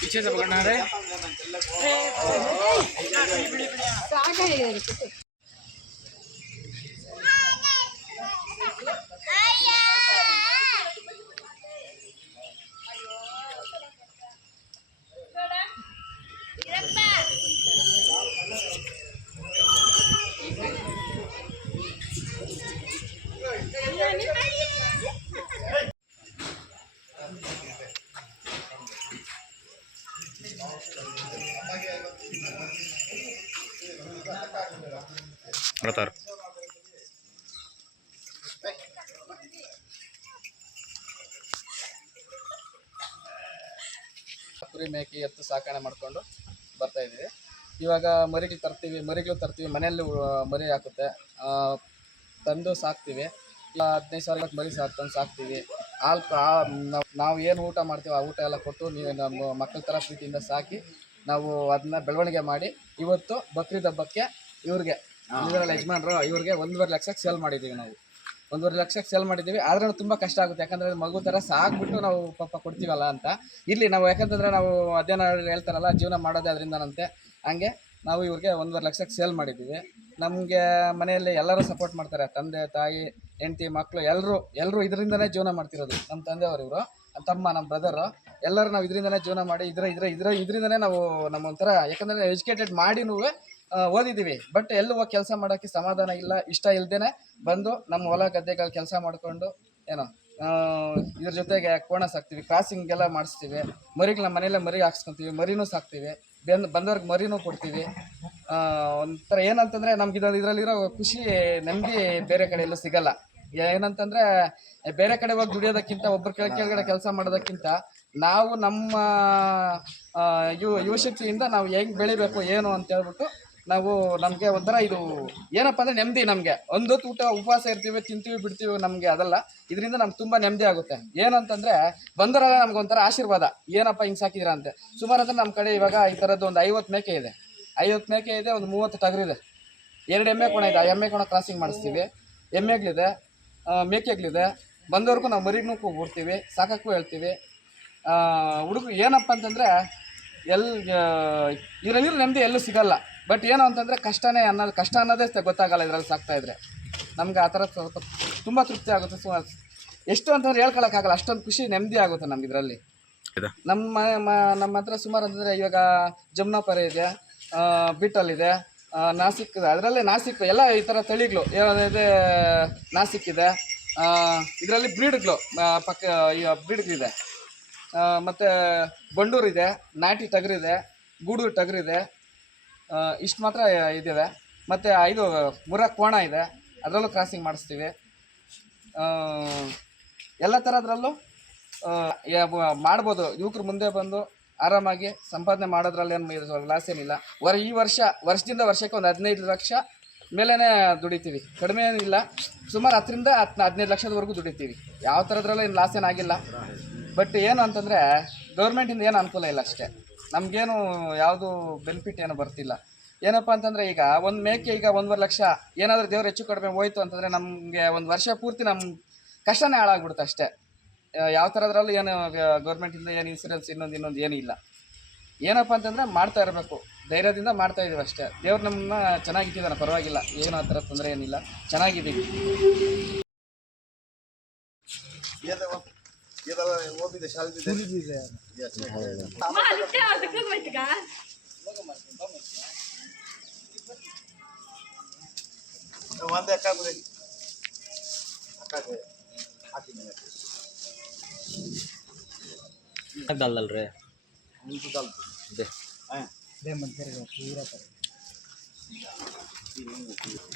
पीछे से पकड़ना है। ಬರ್ತಾರೆ ಕುರಿ ಮೇಕೆ ಎತ್ತು ಸಾಕಣೆ ಮಾಡಿಕೊಂಡು ಬರ್ತಾ ಇದ್ದೀವಿ. ಇವಾಗ ಮರಿಗಳು ತರ್ತೀವಿ ಮರಿಗಳು ತರ್ತೀವಿ, ಮನೆಯಲ್ಲಿ ಮರಿ ಹಾಕುತ್ತೆ. ತಂದು ಸಾಕ್ತೀವಿ. ಇಲ್ಲ ಹದಿನೈದು ಸಾವಿರ ಮರಿ ಸಾಕು ತಂದು ಸಾಕ್ತೀವಿ. ಆಲ್ ನಾವು ನಾವು ಏನು ಊಟ ಮಾಡ್ತೀವಿ ಆ ಊಟ ಎಲ್ಲ ಕೊಟ್ಟು ನೀವು ನಮ್ಮ ಮಕ್ಕಳ ಥರ ಪ್ರೀತಿಯಿಂದ ಸಾಕಿ ನಾವು ಅದನ್ನ ಬೆಳವಣಿಗೆ ಮಾಡಿ ಇವತ್ತು ಬಕ್ರೀದ್ ಹಬ್ಬಕ್ಕೆ ಇವ್ರಿಗೆ ಇವರಲ್ಲಿ ಯಜಮಾನ್ರು ಇವ್ರಿಗೆ ಒಂದೂವರೆ ಲಕ್ಷಕ್ಕೆ ಸೇಲ್ ಮಾಡಿದ್ದೀವಿ ನಾವು. ಒಂದೂವರೆ ಲಕ್ಷಕ್ಕೆ ಸೇಲ್ ಮಾಡಿದ್ದೀವಿ. ಆದ್ರೆ ತುಂಬ ಕಷ್ಟ ಆಗುತ್ತೆ. ಯಾಕಂದರೆ ಮಗು ಥರ ಸಾಕ್ಬಿಟ್ಟು ನಾವು ಪಾಪ ಕೊಡ್ತೀವಲ್ಲ ಅಂತ. ಇಲ್ಲಿ ನಾವು ಯಾಕಂತಂದರೆ ನಾವು ಅಧ್ಯಯನ ಹೇಳ್ತಾರಲ್ಲ ಜೀವನ ಮಾಡೋದೇ ಅದರಿಂದನಂತೆ. ಹಂಗೆ ನಾವು ಇವ್ರಿಗೆ ಒಂದೂವರೆ ಲಕ್ಷಕ್ಕೆ ಸೇಲ್ ಮಾಡಿದ್ದೀವಿ. ನಮಗೆ ಮನೆಯಲ್ಲಿ ಎಲ್ಲರೂ ಸಪೋರ್ಟ್ ಮಾಡ್ತಾರೆ. ತಂದೆ ತಾಯಿ ಹೆಂಡತಿ ಮಕ್ಕಳು ಎಲ್ಲರೂ ಎಲ್ಲರೂ ಇದರಿಂದನೇ ಜೀವನ ಮಾಡ್ತಿರೋದು ನಮ್ಮ ತಂದೆಯವರು ಇವರು. ತಮ್ಮ ನಮ್ಮ ಬ್ರದರು ಎಲ್ಲರೂ ನಾವು ಇದರಿಂದನೇ ಜೀವನ ಮಾಡಿ, ಇದ್ರ ಇದ್ರ ಇದ್ರ, ಇದರಿಂದನೇ ನಾವು ನಮ್ಮ ಒಂಥರ ಯಾಕಂದರೆ ಎಜುಕೇಟೆಡ್ ಮಾಡಿನೂ ಓದಿದ್ದೀವಿ. ಬಟ್ ಎಲ್ಲೂ ಹೋಗಿ ಕೆಲಸ ಮಾಡೋಕ್ಕೆ ಸಮಾಧಾನ ಇಲ್ಲ, ಇಷ್ಟ ಇಲ್ಲದೇ ಬಂದು ನಮ್ಮ ಹೊಲ ಗದ್ದೆಗಳು ಕೆಲಸ ಮಾಡಿಕೊಂಡು, ಏನೋ ಇದ್ರ ಜೊತೆಗೆ ಕೋಣ ಸಾಕ್ತೀವಿ ಕ್ರಾಸಿಂಗ್ ಎಲ್ಲ ಮಾಡಿಸ್ತೀವಿ. ಮರಿಗಳು ನಮ್ಮ ಮನೆಯಲ್ಲೇ ಮರಿ ಹಾಕ್ಸ್ಕೊತೀವಿ, ಮರಿನೂ ಸಾಕ್ತೀವಿ. ಬೆಂದ್ ಬಂದವ್ರಿಗೆ ಮರಿನೂ ಕೊಡ್ತೀವಿ. ಒಂಥರ ಏನಂತಂದರೆ ನಮ್ಗೆ ಇದೊಂದು ಇದರಲ್ಲಿರೋ ಖುಷಿ, ನೆಮ್ಮದಿ ಬೇರೆ ಕಡೆ ಎಲ್ಲೂ ಸಿಗಲ್ಲ. ಏನಂತಂದರೆ ಬೇರೆ ಕಡೆ ಹೋಗಿ ದುಡಿಯೋದಕ್ಕಿಂತ ಒಬ್ಬರ ಕೆಳ ಕೆಳಗಡೆ ಕೆಲಸ ಮಾಡೋದಕ್ಕಿಂತ, ನಾವು ನಮ್ಮ ಯುವ ಯುವಶಕ್ತಿಯಿಂದ ನಾವು ಹೆಂಗ್ ಬೆಳಿಬೇಕು, ಏನು ಅಂತ ಹೇಳ್ಬಿಟ್ಟು, ನಾವು ನಮಗೆ ಒಂಥರ ಇದು, ಏನಪ್ಪ ಅಂದ್ರೆ ನೆಮ್ಮದಿ ನಮಗೆ. ಒಂದೊತ್ತು ಊಟ, ಉಪವಾಸ ಇರ್ತೀವಿ, ತಿಂತೀವಿ, ಬಿಡ್ತೀವಿ ನಮಗೆ ಅದಲ್ಲ. ಇದರಿಂದ ನಮ್ಗೆ ತುಂಬ ನೆಮ್ಮದಿ ಆಗುತ್ತೆ. ಏನಂತಂದ್ರೆ ಬಂದರಲ್ಲ ನಮ್ಗೆ ಒಂಥರ ಆಶೀರ್ವಾದ. ಏನಪ್ಪ ಹಿಂಗೆ ಸಾಕಿದ್ದೀರಾ ಅಂತೆ. ಸುಮಾರು ಅಂದ್ರೆ ನಮ್ಮ ಕಡೆ ಇವಾಗ ಈ ಥರದ್ದು ಒಂದು ಐವತ್ತು ಮೇಕೆ ಇದೆ. ಐವತ್ತು ಮೇಕೆ ಇದೆ, ಒಂದು ಮೂವತ್ತು ಟಗರಿದೆ. ಎರಡು ಎಮ್ಮೆ ಕೋಣ ಇದೆ. ಆ ಎಮ್ಮೆ ಕೋಣ ಕ್ರಾಸಿಂಗ್ ಮಾಡಿಸ್ತೀವಿ. ಎಮ್ಮೆಗಳಿದೆ. ಮೇಕೆಗಳಿದೆ ಬಂದವ್ರಿಗೂ ನಾವು ಮರಿನೂ ಕೊಡ್ತೀವಿ ಸಾಕಕ್ಕೂ ಹೇಳ್ತೀವಿ. ಹುಡುಗ ಏನಪ್ಪ ಅಂತಂದರೆ ಎಲ್ ನೀರು ನೆಮ್ಮದಿ ಎಲ್ಲೂ ಸಿಗಲ್ಲ. ಬಟ್ ಏನು ಅಂತಂದರೆ ಕಷ್ಟನೇ ಅನ್ನೋದು ಕಷ್ಟ ಅನ್ನೋದೇ ಗೊತ್ತಾಗಲ್ಲ ಇದರಲ್ಲಿ ಸಾಕ್ತಾಯಿದ್ರೆ ನಮ್ಗೆ ಆ ಥರ ಸ್ವಲ್ಪ ತುಂಬ ತೃಪ್ತಿ ಆಗುತ್ತೆ. ಸುಮಾರು ಎಷ್ಟು ಅಂತಂದ್ರೆ ಹೇಳ್ಕೊಳಕ್ಕಾಗಲ್ಲ ಅಷ್ಟೊಂದು ಖುಷಿ ನೆಮ್ಮದಿ ಆಗುತ್ತೆ ನಮ್ಗೆ ಇದರಲ್ಲಿ. ಇದೆ. ನಮ್ಮ ನಮ್ಮ ಹತ್ರ ಸುಮಾರು ಅಂತಂದರೆ ಇವಾಗ ಜಮ್ನಾಪರೆ ಇದೆ ಬಿಟಲ್ ಇದೆ. ಆ, ನಾಸಿಕ್ ಇದೆ. ಅದರಲ್ಲೇ ನಾಸಿಕ್, ಎಲ್ಲ ಈ ಥರ ತಳಿಗಳು. ಇದೆ ನಾಸಿಕ್ ಇದೆ. ಇದರಲ್ಲಿ ಬ್ರೀಡ್ಗಳು ಪಕ್ಕ ಬ್ರೀಡ್ಗಳಿದೆ. ಮತ್ತು ಬಂಡೂರಿದೆ ನಾಟಿ ಟಗರಿದೆ ಗೂಡು ಟಗರಿದೆ ಇಷ್ಟು ಮಾತ್ರ ಇದಿದೆ ಮತ್ತು ಇದು ಮುರ ಕೋಣ ಇದೆ, ಅದರಲ್ಲೂ ಕ್ರಾಸಿಂಗ್ ಮಾಡಿಸ್ತೀವಿ. ಎಲ್ಲ ಥರದ್ರಲ್ಲೂ ಮಾಡ್ಬೋದು. ಯುವಕರು ಮುಂದೆ ಬಂದು ಆರಾಮಾಗಿ ಸಂಪಾದನೆ ಮಾಡೋದ್ರಲ್ಲಿ ಏನು ಲಾಸ್ ಏನಿಲ್ಲ. ವರ, ಈ ವರ್ಷ, ವರ್ಷದಿಂದ ವರ್ಷಕ್ಕೆ ಒಂದು ಹದಿನೈದು ಲಕ್ಷ ಮೇಲೇ ದುಡಿತೀವಿ. ಕಡಿಮೆ ಏನಿಲ್ಲ. ಸುಮಾರು ಹತ್ತರಿಂದ ಹತ್ತು ಹದಿನೈದು ಲಕ್ಷದವರೆಗೂ ದುಡಿತೀವಿ. ಯಾವ ಥರದ್ರಲ್ಲೂ ಏನು ಲಾಸ್ ಏನಾಗಿಲ್ಲ. ಬಟ್ ಏನು ಅಂತಂದರೆ, ಗೌರ್ಮೆಂಟಿಂದ ಏನು ಅನುಕೂಲ ಇಲ್ಲ ಅಷ್ಟೇ. ನಮಗೇನು ಯಾವುದು ಬೆನಿಫಿಟ್ ಏನು ಬರ್ತಿಲ್ಲ. ಏನಪ್ಪ ಅಂತಂದರೆ ಈಗ ಒಂದು ಮೇಕೆ ಈಗ ಒಂದೂವರೆ ಲಕ್ಷ, ಏನಾದರೂ ದೇವ್ರು ಹೆಚ್ಚು ಕಡಿಮೆ ಹೋಯಿತು ಅಂತಂದರೆ ನಮಗೆ ಒಂದು ವರ್ಷ ಪೂರ್ತಿ ನಮ್ಮ ಕಷ್ಟನೇ ಹಾಳಾಗ್ಬಿಡುತ್ತೆ ಅಷ್ಟೇ. ಯಾವ ಥರದ್ರಲ್ಲೂ ಏನು ಗೌರ್ಮೆಂಟಿಂದ ಏನು ಇನ್ಸೂರೆನ್ಸ್ ಇನ್ನೊಂದು ಇನ್ನೊಂದು ಏನೂ ಇಲ್ಲ. ಏನಪ್ಪ ಅಂತಂದರೆ ಮಾಡ್ತಾ ಇರಬೇಕು. ಧೈರ್ಯದಿಂದ ಮಾಡ್ತಾ ಇದ್ದೀವಿ ಅಷ್ಟೇ. ದೇವ್ರು ನಮ್ಮನ್ನ ಚೆನ್ನಾಗಿಟ್ಟಿದ್ದಾನೆ ಪರವಾಗಿಲ್ಲ. ಏನು ಆ ಥರ ತೊಂದರೆ ಏನಿಲ್ಲ. ಚೆನ್ನಾಗಿದ್ದೀವಿ. ಒಂದೇ ಅಕ್ಕ ಹಾಕಿದ್ದೀನಿ दाल डाल रहे हैं। दे।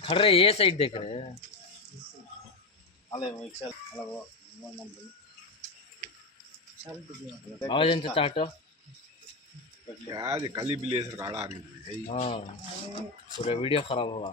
खड़े ये साइड देख रहे हैं। आवाज़ अंत टाटो आज कली भी ले सर काड़ा आ रही है। हाँ। पूरा वीडियो खराब होगा।